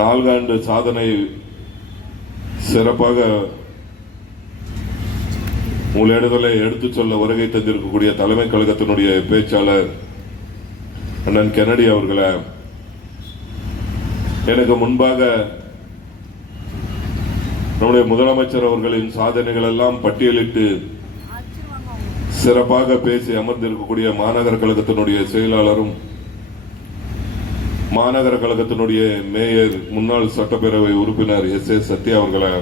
4 ஆண்டு சாதனை சிறப்பாக உங்களிடத்திலே எடுத்துச் சொல்ல வருகை தந்திருக்கக்கூடிய தலைமை கழகத்தினுடைய பேச்சாளர் அண்ணன் கென்னடி அவர்களை, எனக்கு முன்பாக நம்முடைய முதலமைச்சர் அவர்களின் சாதனைகள் எல்லாம் பட்டியலிட்டு சிறப்பாக பேசி அமர்ந்திருக்கக்கூடிய மாநகர கழகத்தினுடைய செயலாளரும் மாநகர கழகத்தினுடைய மேயர் முன்னாள் சட்டப்பேரவை உறுப்பினர் எஸ் சத்யா அவர்களை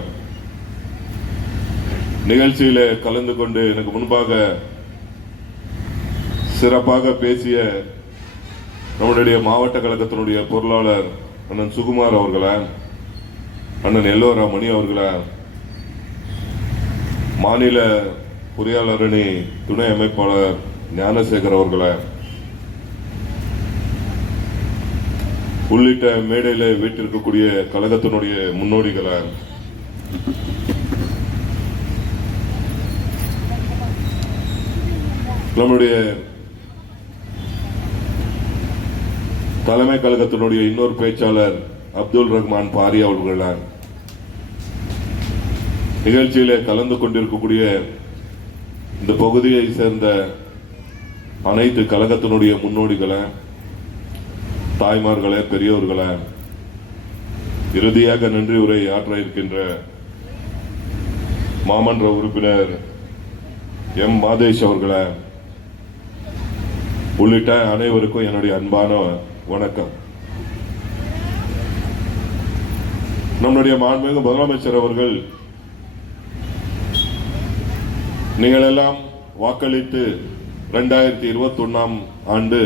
நிகழ்ச்சியில கலந்து கொண்டு எனக்கு முன்பாக சிறப்பாக பேசிய நம்முடைய மாவட்ட கழகத்தினுடைய பொருளாளர் அண்ணன் சுகுமார் அவர்களை, அண்ணன் எல்லோரா மணி அவர்களை, மாநில பொறியாளர் அணி துணை அமைப்பாளர் ஞானசேகர் அவர்களை உள்ளிட்ட மேடையில வீட்டிருக்கக்கூடிய கழகத்தினுடைய முன்னோடிகளை, நம்முடைய தலைமை கழகத்தினுடைய இன்னொரு பேச்சாளர் அப்துல் ரஹ்மான் பாரி அவர்களை, நிகழ்ச்சியிலே கலந்து கொண்டிருக்கக்கூடிய இந்த பகுதியை சேர்ந்த அனைத்து கழகத்தினுடைய முன்னோடிகளை, தாய்மார்களே, பெரியோர்களே, இறுதியாக நன்றி உரை ஆற்ற இருக்கின்ற மாமன்ற உறுப்பினர் எம் மாதேஷ் அவர்களை உள்ளிட்ட அனைவருக்கும் என்னுடைய அன்பான வணக்கம். நம்முடைய மாண்புமிகு முதலமைச்சர் அவர்கள், நீங்கள் எல்லாம் வாக்களித்து 2021 ஆண்டு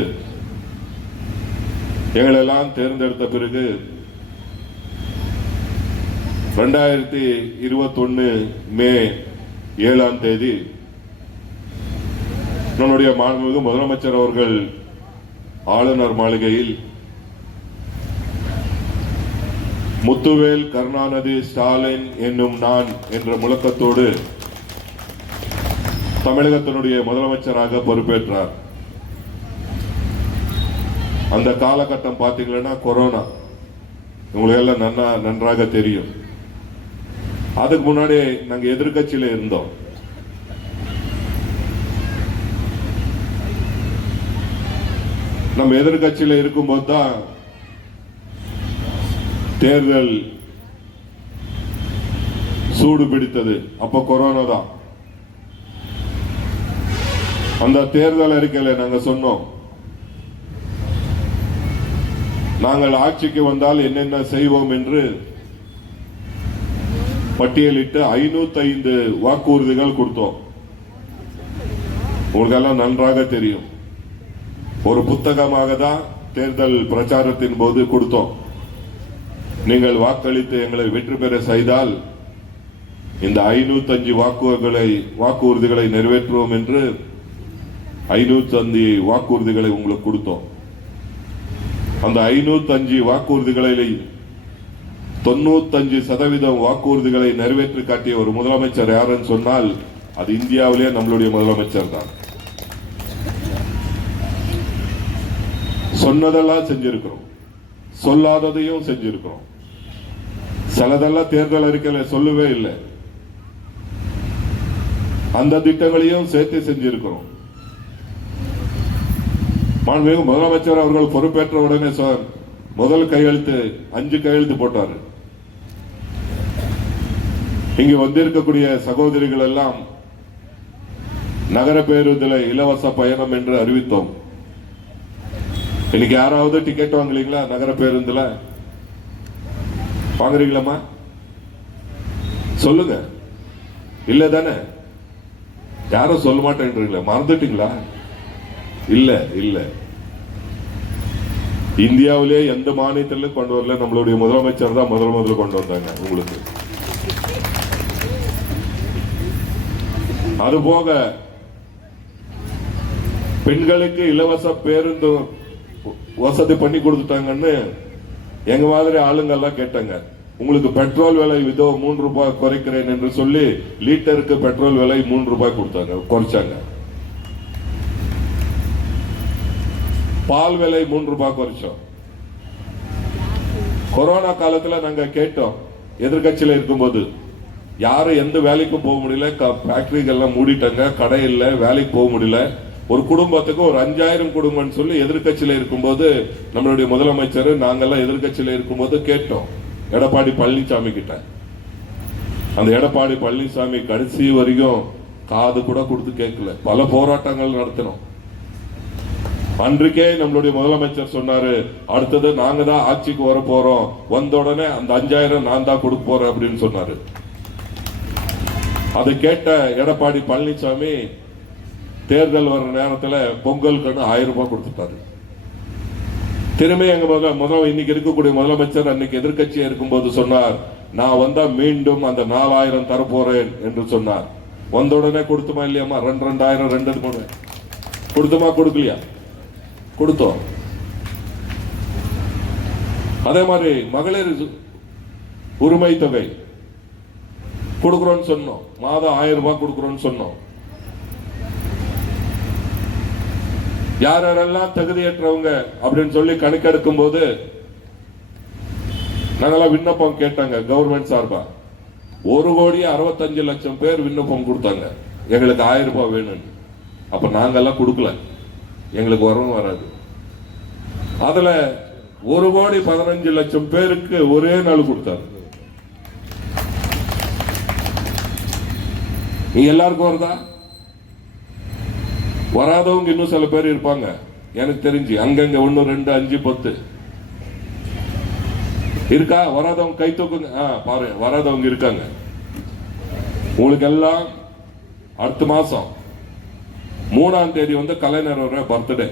எங்களெல்லாம் தேர்ந்தெடுத்த பிறகு 2021 மே 7 நம்முடைய மாண்புமிகு முதலமைச்சர் அவர்கள் ஆளுநர் மாளிகையில் முத்துவேல் கருணாநிதி ஸ்டாலின் என்னும் நான் என்ற முழக்கத்தோடு தமிழகத்தினுடைய முதலமைச்சராக பொறுப்பேற்றார். அந்த காலகட்டம் பார்த்தீங்கன்னா கொரோனா உங்களுக்கு எல்லாம் நன்றாக தெரியும். அதுக்கு முன்னாடி நாங்க எதிர்கட்சியில இருந்தோம். நம்ம எதிர்கட்சியில இருக்கும்போது தான் தேர்தல் சூடு பிடித்தது. அப்ப கொரோனா தான். அந்த தேர்தல் அறிக்கையில நாங்க சொன்னோம், நாங்கள் ஆட்சிக்கு வந்தால் என்னென்ன செய்வோம் என்று பட்டியலிட்டு 505 வாக்குறுதிகள் கொடுத்தோம். உங்களுக்கெல்லாம் நன்றாக தெரியும். ஒரு புத்தகமாக தான் தேர்தல் பிரச்சாரத்தின் போது கொடுத்தோம். நீங்கள் வாக்களித்து எங்களை வெற்றி பெற செய்தால் இந்த 505 வாக்குறுதிகளை நிறைவேற்றுவோம் என்று 505 வாக்குறுதிகளை உங்களுக்கு கொடுத்தோம். அந்த 505 வாக்குறுதிகளில் 95% வாக்குறுதிகளை நிறைவேற்றி காட்டிய ஒரு முதலமைச்சர் யாருன்னு சொன்னால் அது இந்தியாவிலே நம்மளுடைய முதலமைச்சர் தான். சொன்னதெல்லாம் செஞ்சிருக்கிறோம், சொல்லாததையும் செஞ்சிருக்கிறோம். சிலதெல்லாம் தேர்தல் அறிக்கையில சொல்லவே இல்லை, அந்த திட்டங்களையும் சேர்த்து செஞ்சிருக்கிறோம். மாண்புமிகு முதலமைச்சர் அவர்கள் பொறுப்பேற்ற உடனே முதல் கையெழுத்து 5 கையெழுத்து போட்டார். இங்கு வந்திருக்கக்கூடிய சகோதரிகள் எல்லாம் நகர பேருந்தில் இலவச பயணம் என்று அறிவித்தோம். இன்னைக்கு யாராவது டிக்கெட் வாங்கலீங்களா? நகர பேருந்துல வாங்குறீங்களா? சொல்லுங்க. இல்ல தானே? யாரும் சொல்ல மாட்டேன்றீங்களா? மறந்துட்டீங்களா? இல்ல இல்ல. இந்தியாவிலே எந்த மாநிலத்திலும் கொண்டு வரல, நம்மளுடைய முதலமைச்சர் தான் முதல்ல கொண்டு வந்தாங்க. உங்களுக்கு அதுபோக பெண்களுக்கு இலவச பேருந்து வசதி பண்ணி கொடுத்துட்டாங்கன்னு எங்க மாதிரி ஆளுங்கெல்லாம் கேட்டாங்க. உங்களுக்கு பெட்ரோல் விலை இதோ 3 ரூபாய் குறைக்கிறேன் என்று சொல்லி லிட்டருக்கு பெட்ரோல் விலை 3 ரூபாய் கொடுத்தாங்க, குறைச்சாங்க. பால் விலை 3 ரூபாய் குறைச்சோம். கொரோனா காலத்துல நாங்க கேட்டோம், எதிர்கட்சியில இருக்கும்போது யாரும் எந்த வேலைக்கும் போக முடியல, ஃபேக்டரிகள்லாம் மூடிட்டாங்க, கடை இல்லை, வேலைக்கு போக முடியல. ஒரு குடும்பத்துக்கு ஒரு 5000 குடும்பம்னு சொல்லி எதிர்கட்சியில இருக்கும்போது நம்மளுடைய முதலமைச்சர் நாங்கெல்லாம் எதிர்கட்சியில இருக்கும்போது கேட்டோம் எடப்பாடி பழனிசாமி கிட்ட. அந்த எடப்பாடி பழனிசாமி கடைசி வரைக்கும் காது கூட கொடுத்து கேட்கல. பல போராட்டங்கள் நடத்தினோம். அன்றைக்கே நம்மளுடைய முதலமைச்சர் சொன்னாரு, அடுத்தது நாங்க தான் ஆட்சிக்கு வர போறோம், வந்த உடனே அந்த 5000 நான் தான் கொடுக்க போறேன் அப்படின்னு சொன்னாரு. அதை கேட்ட எடப்பாடி பழனிசாமி தேர்தல் வர நேரத்தில் பொங்கலுக்கு 1000 ரூபாய் கொடுத்துட்டாரு. திரும்பி எங்க முதல் இன்னைக்கு இருக்கக்கூடிய முதலமைச்சர் அன்னைக்கு எதிர்கட்சியா இருக்கும்போது சொன்னார், நான் வந்தா மீண்டும் அந்த 4000 தரப்போறேன் என்று சொன்னார். வந்த உடனே கொடுத்துமா இல்லையாமா? 2000 2 கொடுத்துமா கொடுக்கலையா? கொடுத்தோம். அதே மாதிரி மகளிர் உரிமை தொகை கொடுக்கிறோம்னு சொன்னோம். மாதம் 1000 ரூபாய் கொடுக்கிறோம்னு சொன்னோம். யார் யாரெல்லாம் தகுதியற்றவங்க அப்படின்னு சொல்லி கணக்கெடுக்கும் போது நாங்கெல்லாம் விண்ணப்பம் கேட்டாங்க கவர்மெண்ட் சார்பா. 1,65,00,000 பேர் விண்ணப்பம் கொடுத்தாங்க, எங்களுக்கு 1000 ரூபாய் வேணும். அப்ப நாங்கெல்லாம் கொடுக்கல, எங்களுக்கு வரவும் வராது. அதுல 1,15,00,000 பேருக்கு ஒரே நாள் கொடுத்தாரு. நீங்க எல்லாருக்கும் வருதா? வராதவங்க இன்னும் சில பேர் இருப்பாங்க எனக்கு தெரிஞ்சு, அங்கங்க 1 2 5 10 இருக்கா? வராதவங்க கை தூக்குங்க. பாருங்க, வராதவங்க இருக்காங்க. உங்களுக்கு எல்லாம் அடுத்த மாசம் 3ஆம் தேதி கலைஞரோட பர்த்டே.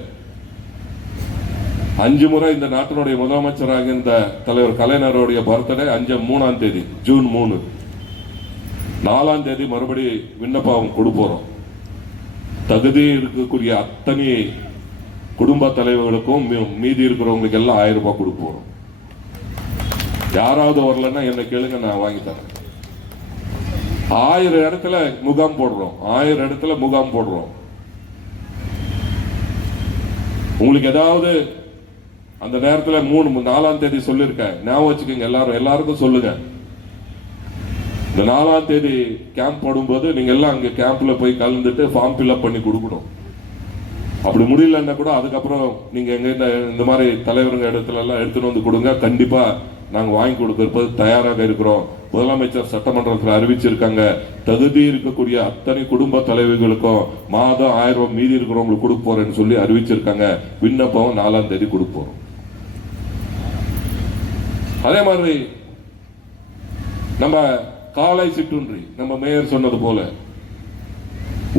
5 முறை இந்த நாட்டினுடைய முதலமைச்சராக இந்த தலைவர் கலைஞருடைய பர்த்டே 3ஆம் தேதி ஜூன் 3. 4ஆம் தேதி மறுபடி விண்ணப்பம் கொடுப்போம். தகுதி இருக்கக்கூடிய அத்தனை குடும்ப தலைவர்களுக்கும் மீதி இருக்கிறவங்களுக்கு எல்லாம் 1000 ரூபாய் கொடுப்போம். யாராவது வரலன்னா என்ன கேளுங்க, நான் வாங்கி தரேன். 1000 இடத்துல முகாம் போடுறோம், 1000 இடத்துல முகாம் போடுறோம். உங்களுக்கு ஏதாவது அந்த நேரத்தில் 4ஆம் தேதி சொல்லிருக்கேன், ஞாபகம் வச்சுக்கோங்க. எல்லாருக்கும் சொல்லுங்க. இந்த 4ஆம் தேதி கேம்ப் போடும்போது நீங்க எல்லாம் அங்க கேம்ப்ல போய் கலந்துட்டு ஃபார்ம் ஃபில்அப் பண்ணி கொடுக்கணும். அப்படி முடியலன்னா கூட அதுக்கப்புறம் நீங்க எங்க இந்த மாதிரி தலைவருங்க இடத்துல எல்லாம் எடுத்துட்டு வந்து கொடுங்க. கண்டிப்பா நாங்க வாங்கி கொடுக்கறது தயாராக இருக்கிறோம். முதலமைச்சர் சட்டமன்றத்தில் அறிவிச்சிருக்காங்க, தகுதி இருக்கக்கூடிய அத்தனை குடும்ப தலைவர்களுக்கும் மாதம் 1000 ரூபாய் மீதி இருக்கிறவங்களுக்கு கொடுக்க போறேன்னு சொல்லி அறிவிச்சிருக்காங்க. விண்ணப்பம் 4ஆம் தேதி கொடுக்க போறோம். அதே மாதிரி நம்ம காலை சிற்றுண்டி, நம்ம மேயர் சொன்னது போல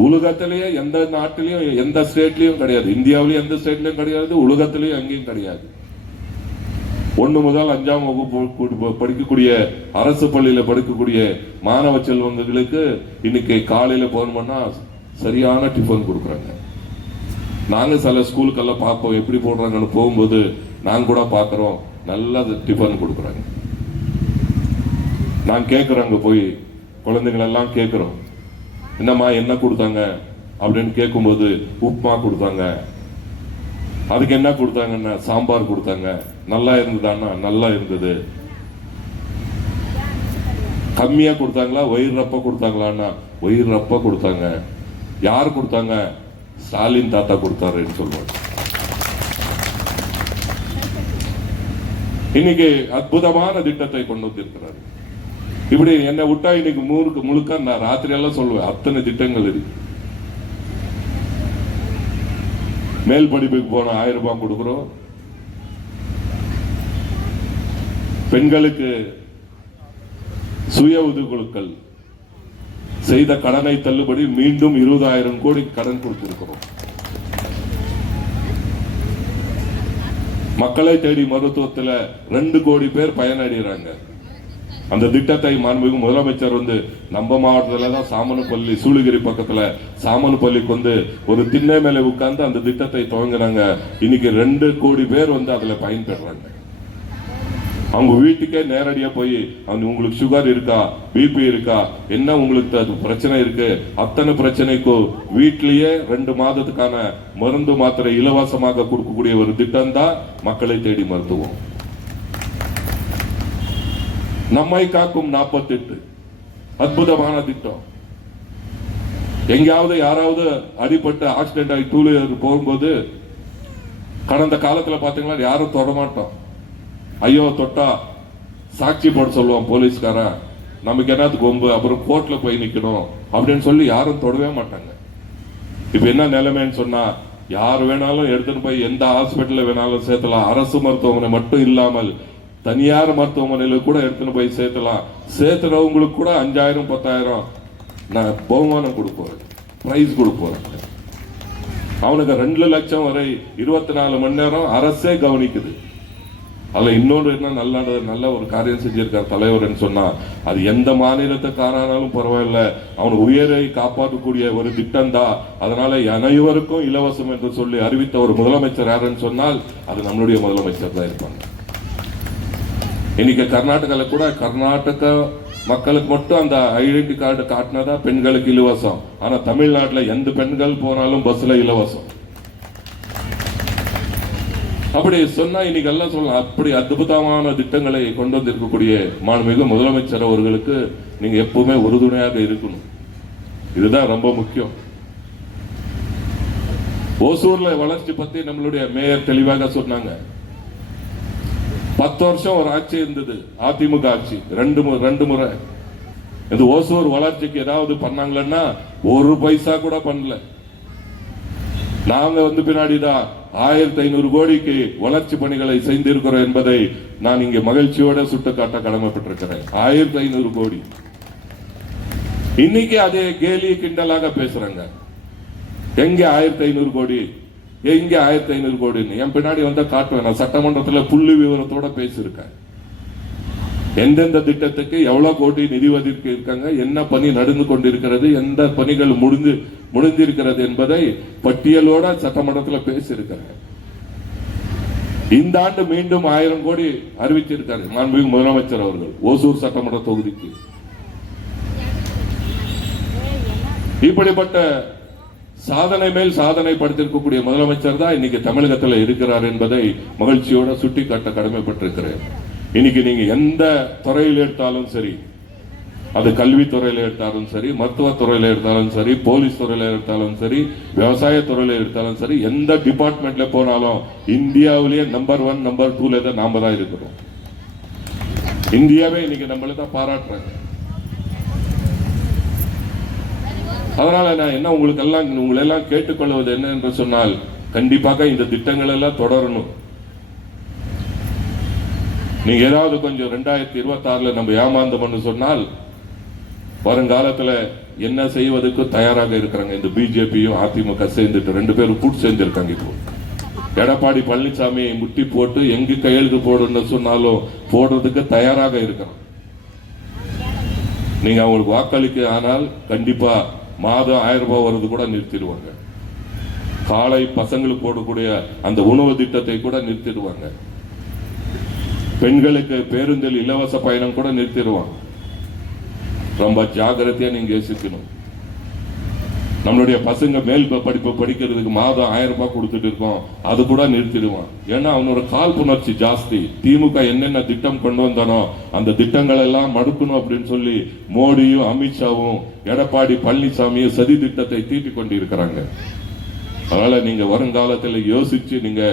உலகத்திலேயே எந்த நாட்டிலையும் எந்த ஸ்டேட்லயும் கிடையாது, இந்தியாவிலேயும் எந்த ஸ்டேட்லயும் கிடையாது, உலகத்திலேயும் எங்கேயும் கிடையாது. 1 முதல் 5ஆம் வகுப்பு படிக்கக்கூடிய அரசு பள்ளியில படிக்கக்கூடிய மாணவ செல்வங்களுக்கு இன்னைக்கு காலையில போனோம்னா சரியான டிஃபன் கொடுக்குறாங்க. நாங்க சில ஸ்கூலுக்கெல்லாம் பார்ப்போம் எப்படி போடுறாங்கன்னு, போகும்போது நாங்க கூட பார்க்கிறோம், நல்ல டிஃபன் கொடுக்குறாங்க. நான் கேட்கிறேன், அங்க போய் குழந்தைங்களெல்லாம் கேட்கிறோம், என்னம்மா என்ன கொடுத்தாங்க அப்படின்னு கேட்கும்போது உப்புமா கொடுத்தாங்க. அதுக்கு என்ன கொடுத்தாங்கன்னா சாம்பார் கொடுத்தாங்க. நல்லா இருந்ததான்னா நல்லா இருந்தது. கம்மியா கொடுத்தாங்களா வயிறு ரப்ப கொடுத்தாங்களான்னா வயிறு ரப்ப கொடுத்தாங்க. யார் கொடுத்தாங்க? ஸ்டாலின் தாத்தா கொடுத்தாருன்னு சொல்லுவாங்க. இன்னைக்கு அற்புதமான திட்டத்தை கொண்டு வந்திருக்கிறாரு. இப்படி என்ன விட்டா இன்னைக்கு முழுக்க நான் ராத்திரி எல்லாம் சொல்லுவேன், அத்தனை திட்டங்கள் இருக்கு. மேல் படிப்புக்கு போன 1000 ரூபாய் கொடுக்கிறோம். பெண்களுக்கு சுய உதவிக்குழுக்கள் செய்த கடனை தள்ளுபடி மீண்டும் 20,000 கோடி கடன் கொடுத்திருக்கிறோம். மக்களை தேடி மருத்துவத்தில் 2 கோடி பேர் பயனடைகிறாங்க. அந்த திட்டத்தை மாண்புமிகு முதலமைச்சர் நம்ம மாவட்டத்தில் தான் சாமனப்பள்ளி, சூளகிரி பக்கத்துல சாமனப்பள்ளிக்கு ஒரு திண்ணை மேல உட்கார்ந்து அந்த திட்டத்தை துவங்கினாங்க. இன்னைக்கு 2 கோடி பேர் அதுல பயன்பெறாங்க. அவங்க வீட்டுக்கே நேரடியா போய் உங்களுக்கு சுகர் இருக்கா, பிபி இருக்கா, என்ன உங்களுக்கு பிரச்சனை இருக்கு, அத்தனை பிரச்சனைக்கும் வீட்டிலேயே 2 மாதத்துக்கான மருந்து மாத்திரை இலவசமாக கொடுக்கக்கூடிய ஒரு திட்டம் தான் மக்களை தேடி மருத்துவம். நம்மை காக்கும் 48 அற்புதமான திட்டம். எங்கேயாவது யாராவது அடிபட்டு ஆக்சிடென்ட் ஆகி டூ வீலர் போகும்போது கடந்த காலத்துல பாத்தீங்கன்னா யாரும் தொட மாட்டோம். ஐயோ தொட்டா சாட்சி போட சொல்லுவோம் போலீஸ்காரன், நமக்கு என்னத்துக்கு கொம்பு, அப்புறம் கோர்ட்ல போய் நிக்கணும் அப்படின்னு சொல்லி யாரும் தொடவே மாட்டாங்க. இப்ப என்ன நிலைமைன்னு சொன்னா யார் வேணாலும் எடுத்துட்டு போய் எந்த ஹாஸ்பிட்டல்ல வேணாலும் சேர்த்தலாம். அரசு மருத்துவமனை மட்டும் இல்லாமல் தனியார் மருத்துவமனையில கூட எடுத்துட்டு போய் சேர்த்தலாம். சேர்த்துறவங்களுக்கு கூட 5000 10,000 நான் பகுமானம் கொடுப்போம், பிரைஸ் கொடுப்போம். அவனுக்கு 2 லட்சம் வரை 24 மணி நேரம் அரசே கவனிக்குது. அதுல இன்னொன்று என்ன நல்ல ஒரு காரியம் செஞ்சிருக்கார் தலைவர் சொன்னா, அது எந்த மாநிலத்துக்காரனாலும் பரவாயில்ல, அவன் உயிரை காப்பாற்றக்கூடிய ஒரு திட்டம் தான். அதனால அனைவருக்கும் இலவசம் என்று சொல்லி அறிவித்த ஒரு முதலமைச்சர் யாருன்னு சொன்னால் அது நம்மளுடைய முதலமைச்சர் தான் இருப்பாங்க. இன்னைக்கு கர்நாடகால கூட கர்நாடக மக்களுக்கு மட்டும் அந்த ஐடென்டி கார்டு காட்டினதா பெண்களுக்கு இலவசம். ஆனா தமிழ்நாட்டில் எந்த பெண்கள் போனாலும் பஸ்ல இலவசம். அப்படி சொன்னா இன்னைக்கு எல்லாம் சொல்லலாம். அப்படி அற்புதமான திட்டங்களை கொண்டு வந்திருக்கக்கூடிய மாண்புமிகு முதலமைச்சர் அவர்களுக்கு நீங்க எப்பவுமே உறுதுணையாக இருக்கணும். இதுதான் ரொம்ப முக்கியம். ஓசூர்ல வளர்ச்சி பத்தி நம்மளுடைய மேயர் தெளிவாக சொன்னாங்க. 10 வருஷம் ஒரு ஆட்சி இருந்தது, அதிமுக ஆட்சி. ரெண்டு முறை இந்த ஓசூர் வளர்ச்சிக்கு ஏதாவது பண்ணாங்கன்னா 1 பைசா கூட பண்ணல. நாங்க பின்னாடிதான் 1500 கோடிக்கு வளர்ச்சி பணிகளை செய்திருக்கிறோம் என்பதை நான் இங்கே மகிழ்ச்சியோட சுட்டுக்காட்ட கடமைப்பட்டிருக்கிறேன். 1500 கோடி. இன்னைக்கு அதே கேலி கிண்டலாக பேசுறாங்க. எங்க 1500 கோடி, எங்க 1500 கோடின்னு என் பின்னாடி வந்தா காட்டுவேன். நான் சட்டமன்றத்தில் புள்ளி விவரத்தோட பேசியிருக்கேன். எந்தெந்த திட்டத்துக்கு எவ்வளவு கோடி நிதி ஒதுக்கி இருக்காங்க, என்ன பணி நடந்து கொண்டிருக்கிறது, எந்த பணிகள் முடிந்திருக்கிறது என்பதை பட்டியலோட சட்டமன்றத்தில் பேசியிருக்காங்க. இந்த ஆண்டு மீண்டும் 1000 கோடி அறிவிச்சிருக்காரு மாண்புமிகு முதலமைச்சர் அவர்கள் ஓசூர் சட்டமன்ற தொகுதிக்கு. இப்படிப்பட்ட சாதனை மேல் சாதனை படுத்திருக்கக்கூடிய முதலமைச்சர் தான் இன்னைக்கு தமிழகத்தில் இருக்கிறார் என்பதை மகிழ்ச்சியோட சுட்டிக்காட்ட கடமைப்பட்டிருக்கிறேன். இன்னைக்கு நீங்க எந்த துறையில் எடுத்தாலும் சரி, அது கல்வித்துறையில எடுத்தாலும் சரி, மருத்துவத்துறையில எடுத்தாலும் சரி, போலீஸ் துறையில எடுத்தாலும் சரி, விவசாய துறையில எடுத்தாலும் சரி, எந்த டிபார்ட்மெண்ட்ல போனாலும் இந்தியாவிலேயே நம்பர் 1 நம்பர் 2 தான் நாம தான் இருக்கிறோம். இந்தியாவே இன்னைக்கு நம்மள தான் பாராட்டுறாங்க. அதனால நான் என்ன உங்களெல்லாம் கேட்டுக்கொள்வது என்ன என்று சொன்னால், கண்டிப்பாக இந்த திட்டங்கள் எல்லாம் தொடரணும். நீங்க ஏதாவது கொஞ்சம் 2026 நம்ம ஏமாந்தோம்னு சொன்னால் வருங்காலத்துல என்ன செய்வதற்கு தயாராக இருக்கிறாங்க. இந்த பிஜேபியும் அதிமுக சேர்ந்துட்டு 2 பேரும் கூட்டு சேர்ந்திருக்காங்க. இப்போ எடப்பாடி பழனிசாமி முட்டி போட்டு எங்கு கையெழுத்து போடுன்னு சொன்னாலும் போடுறதுக்கு தயாராக இருக்கிறோம். நீங்க அவங்களுக்கு வாக்களிக்க ஆனால் கண்டிப்பா மாதம் 1000 ரூபாய் வருது கூட நிறுத்திடுவாங்க. காலை பசங்களுக்கு போடக்கூடிய அந்த உணவு திட்டத்தை கூட நிறுத்திடுவாங்க. பெண்களுக்கு பேருந்தில் இலவச பயணம் கூட நிறுத்திடுவாங்க. ரொம்ப ஜாக்கிரதையா நீங்க யோசிக்கணும். நம்மளுடைய பசங்க மேல் படிப்பு படிக்கிறதுக்கு மாதம் 1000 ரூபாய் கொடுத்துட்டு இருக்கோம், அது கூட நிறுத்திடுவான். ஏன்னா அவனோட காழ்ப்புணர்ச்சி ஜாஸ்தி. திமுக என்னென்ன திட்டம் கொண்டு வந்தானோ அந்த திட்டங்கள் எல்லாம் மடுக்கணும் அப்படின்னு சொல்லி மோடியும் அமித்ஷாவும் எடப்பாடி பழனிசாமியும் சதி திட்டத்தை தீட்டிக் கொண்டிருக்கிறாங்க. அதனால நீங்க வருங்காலத்தில் யோசிச்சு நீங்க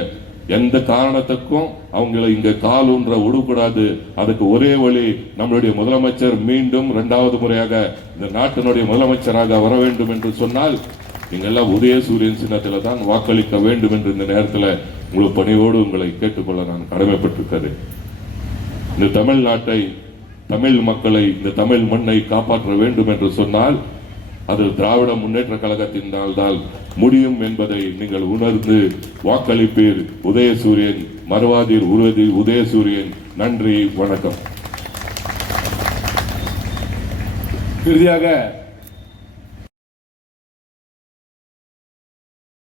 எந்த காரணத்துக்கும் அவங்களை இங்க கால் ஊன்ற விடக்கூடாது. அதுக்கு ஒரே வழி, நம்மளுடைய முதலமைச்சர் மீண்டும் 2வது முறையாக இந்த நாட்டினுடைய முதலமைச்சராக வர வேண்டும் என்று சொன்னால் நீங்க எல்லாம் உதயசூரியன் சின்னத்தில் தான் வாக்களிக்க வேண்டும் என்று இந்த நேரத்தில் உங்களுக்கு பணியோடு உங்களை கேட்டுக்கொள்ள நான் கடமைப்பட்டிருக்கிறேன். இந்த தமிழ்நாட்டை, தமிழ் மக்களை, இந்த தமிழ் மண்ணை காப்பாற்ற வேண்டும் என்று சொன்னால் அது திராவிட முன்னேற்ற கழகத்தினால் தான் முடியும் என்பதை நீங்கள் உணர்ந்து வாக்களிப்பீர். உதயசூரியன், மறவாதீர் உதயசூரியன். நன்றி, வணக்கம். இறுதியாக